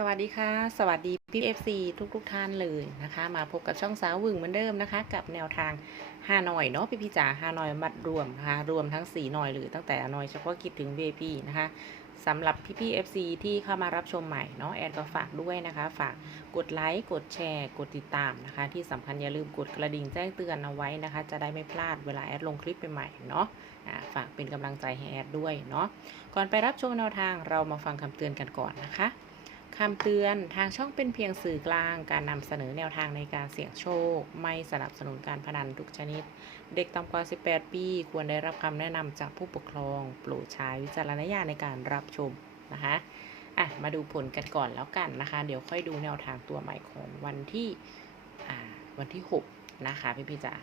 สวัสดีค่ะ สวัสดีพี่เอฟซีทุกทุกๆท่านเลยนะคะ มาพบกับช่องสาววึงเหมือนเดิมนะคะ กับแนวทางฮานอยเนาะพี่พี่จ๋าฮานอยมัดรวมนะคะรวมทั้ง4หน่อยเลยตั้งแต่หน่อยเฉพาะกิจถึง VIP นะคะสำหรับพี่พี่เอฟซีที่เข้ามารับชมใหม่เนาะแอดก็ฝากด้วยนะคะ ฝากกดไลค์กดแชร์ กดติดตามนะคะ ที่สำคัญอย่าลืมกดกระดิ่งแจ้งเตือนเอาไว้นะคะ จะได้ไม่พลาดเวลาแอดลงคลิปใหม่ๆเนาะฝากเป็นกำลังใจให้แอดด้วยเนาะก่อนไปรับชมแนวทางเรามาฟังคำเตือนกันก่อนนะคะ คำเตือนทางช่องเป็นเพียงสื่อกลาง การนำเสนอแนวทางในการเสี่ยงโชค ไม่สนับสนุนการพนันทุกชนิด เด็กต่ำกว่า 18 ปี ควรได้รับคำแนะนำจากผู้ปกครอง โปรดใช้วิจารณญาณในการรับชมนะคะอะมาดูผลกันก่อนแล้วกันนะคะ เดี๋ยวค่อยดูแนวทางตัวใหม่ของวันที่อ่าวันที่ 6 นะคะพี่พี่จ๋า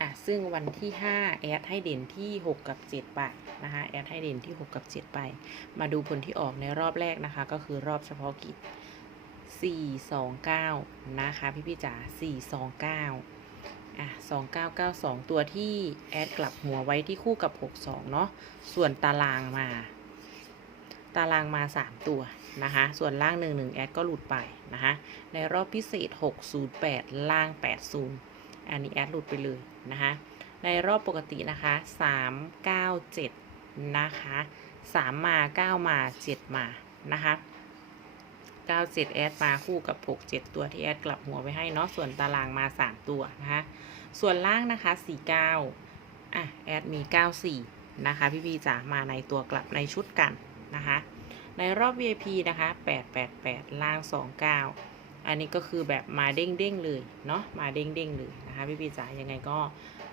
อะซึ่งวันที่ 5 แอดให้เด่นที่ 6 กับ 7 ไปนะคะแอดให้เด่นที่ 6 กับ 7 ไป มาดูผลที่ออกในรอบแรกนะคะ ก็คือรอบเฉพาะกิจ 429 นะคะ พี่พี่จ๋า 429 อะ 2992 ตัวที่แอดกลับหัวไว้ที่คู่กับ 62 เนาะส่วนตารางมา ตารางมา 3 ตัวนะคะ ส่วนล่าง 11 แอดก็หลุดไปนะคะ ในรอบพิเศษ 608 ล่าง 80อันนี้แอดหลุดไปเลย นะคะ ในรอบปกตินะคะ 397 นะคะ 3 มา 9 มา 7 มา นะคะ97แอดมาคู่กับ 67 ตัวที่แอดกลับหัวไว้ให้เนาะส่วนตารางมา 3 ตัวนะคะส่วนล่างนะคะ 49อะแอดมี 94 นะคะ พี่พีจ๋ามาในตัวกลับในชุดกันนะคะ ในรอบ VIP นะคะ 888 ล่าง 29 อันนี้ก็คือแบบมาเด้งๆเลยเนาะมาเด้งๆเลยนะคะพี่พี่จ๋ายังไงก็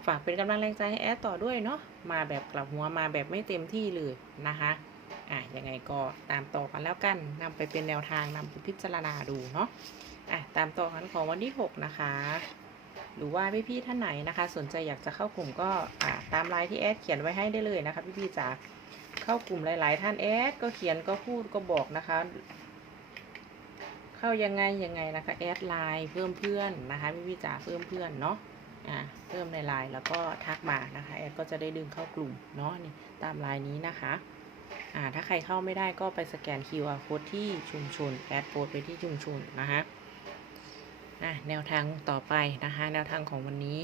ฝากเป็นกำลังแรงใจให้แอดต่อด้วยเนาะมาแบบกลับหัวมาแบบไม่เต็มที่เลยนะคะอะยังไงก็ตามต่อกันแล้วกันนำไปเป็นแนวทางนำไปพิจารณาดูเนาะอะตามต่อกันของวันที่ 6 นะคะ หรือว่าพี่ๆท่านไหนนะคะ สนใจอยากจะเข้ากลุ่มก็อ่าตามไลน์ที่แอดเขียนไว้ให้ได้เลยนะคะพี่ๆจ๋าเข้ากลุ่มหลาย ๆ ท่านแอดก็เขียนก็พูดก็บอกนะคะ เข้ายังไงยังไงนะคะแอดไลน์เพิ่มเพื่อนนะคะพี่ๆจ๋าเพิ่มเพื่อนเนาะอ่าเพิ่มในไลน์แล้วก็ทักมานะคะแอดก็จะได้ดึงเข้ากลุ่มเนาะนี่ตามไลน์นี้นะคะอ่าถ้าใครเข้าไม่ได้ก็ไปสแกน QR code ที่ชุมชนแอดโพสไปที่ชุมชนนะคะอะแนวทางต่อไปนะคะแนวทางของวันนี้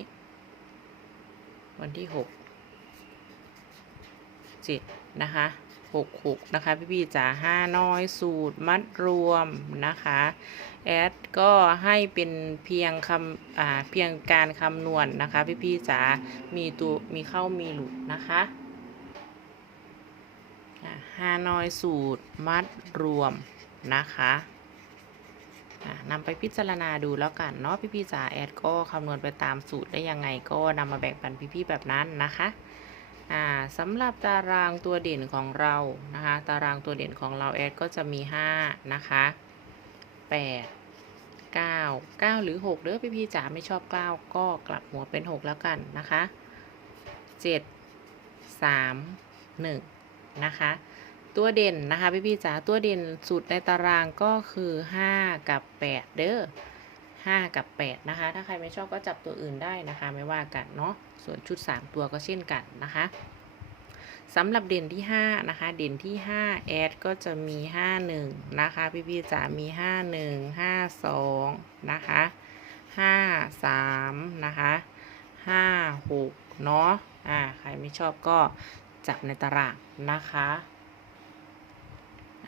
วันที่หกเจ็ดนะคะ หกหกนะคะพี่พี่ๆจ๋าห้าน้อยสูตรมัดรวมนะคะ แอดก็ให้เป็นเพียงคำอ่าเพียงการคำนวณนนะคะพี่พี่ๆจ๋ามีตัวมีเข้ามีหลุดนะคะห้าน้อยสูตรมัดรวมนะคะนำไปพิจารณาดูแล้วกันเนาะพี่ๆจ๋าแอดก็คำนวณไปตามสูตรได้ยังไงก็นำมาแบ่งปันพี่ๆแบบนั้นนะคะ สำหรับตารางตัวเด่นของเรานะคะ ตารางตัวเด่นของเราแอดก็จะมี 5 นะคะ 8 9 9 หรือ 6เด้อพี่ๆจ๋าไม่ชอบ 9 ก็กลับหัวเป็น 6 แล้วกันนะคะ 7 3 1 นะคะ ตัวเด่นนะคะพี่พี่จ๋าตัวเด่นสุดในตารางก็คือ 5 กับ 8 เด้อ 5 กับ 8 นะคะ ถ้าใครไม่ชอบก็จับตัวอื่นได้นะคะ ไม่ว่ากันเนาะ ส่วนชุด 3 ตัวก็เช่นกันนะคะสำหรับเด่นที่ 5 นะคะ เด่นที่ 5 แอดก็จะมี 5 1 นะคะ พี่พี่จ๋ามี 5 1 5 2 นะคะ 5 3 นะคะ 5 6 เนาะ อ่า ใครไม่ชอบก็จับในตารางนะคะ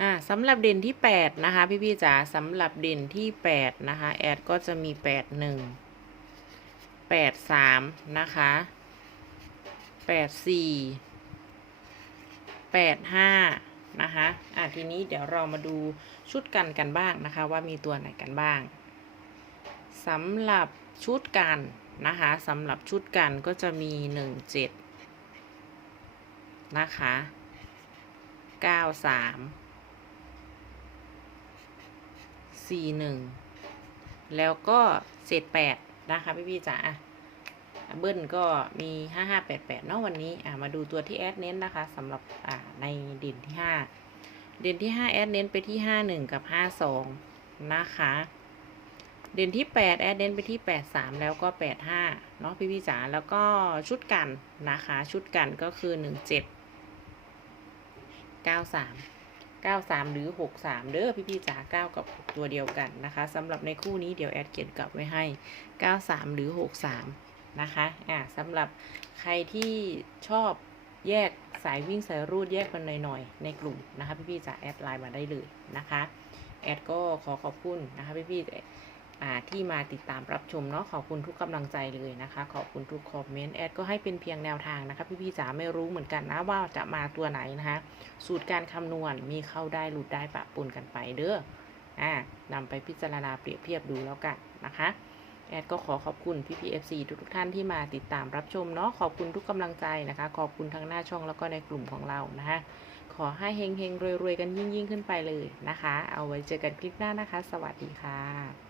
อ่าสำหรับเด่นที่8นะคะพี่พี่จ๋าสำหรับเด่นที่8นะคะแอดก็จะมี 8 1 8 3นะคะ8 4 8 5นะคะอ่าทีนี้เดี๋ยวเรามาดูชุดกันกันบ้างนะคะว่ามีตัวไหนกันบ้างสำหรับชุดกันนะคะสำหรับชุดกันก็จะมี 1 7นะคะ9 3 สี่หนึ่งแล้วก็เศษแปดนะคะพี่พี่จ๋าเบิ้ลก็มีห้าห้าแปดแปดเนาะวันนี้อ่มาดูตัวที่แอดเน้นนะคะสำหรับอ่าในเด่นที่ห้าเด่นที่ห้าแอดเน้นไปที่ห้าหนึ่งกับห้าสองนะคะเด่นที่แปดแอดเน้นไปที่แปดสามแล้วก็แปดห้าเนาะพี่พี่จ๋าแล้วก็ชุดกันนะคะ ชุดกันก็คือหนึ่งเจ็ดเก้าสาม 93 หรือ 63 เด้อพี่ๆจ๋า9 กับ 6 ตัวเดียวกันนะคะสำหรับในคู่นี้เดี๋ยวแอดเขียนกลับไว้ให้ 93 หรือ 63 นะคะอ่าสำหรับใครที่ชอบแยกสายวิ่งสายรูดแยกกันหน่อยๆในกลุ่มนะคะพี่ๆจ๋าแอดไลน์มาได้เลยนะคะแอดก็ขอขอบคุณนะคะพี่ๆอ่า ที่มาติดตามรับชมเนาะขอบคุณทุกกำลังใจเลยนะคะ ขอบคุณทุกคอมเมนต์แอดก็ให้เป็นเพียงแนวทางนะคะพี่ๆจ๋าไม่รู้เหมือนกันนะว่าจะมาตัวไหนนะคะสูตรการคำนวณมีเข้าได้หลุดได้ปะปนกันไปเด้ออ่านำไปพิจารณาเปรียบเทียบดูแล้วกันนะคะแอดก็ขอขอบคุณพี่พีเอฟซีทุกๆท่านที่มาติดตามรับชมเนาะขอบคุณทุกกำลังใจนะคะ ขอบคุณทั้งหน้าช่องแล้วก็ในกลุ่มของเรานะคะขอให้เฮงๆรวยๆ กันยิ่ง ๆ ขึ้นไปเลยนะคะ เอาไว้เจอกันคลิปหน้านะคะ สวัสดีค่ะ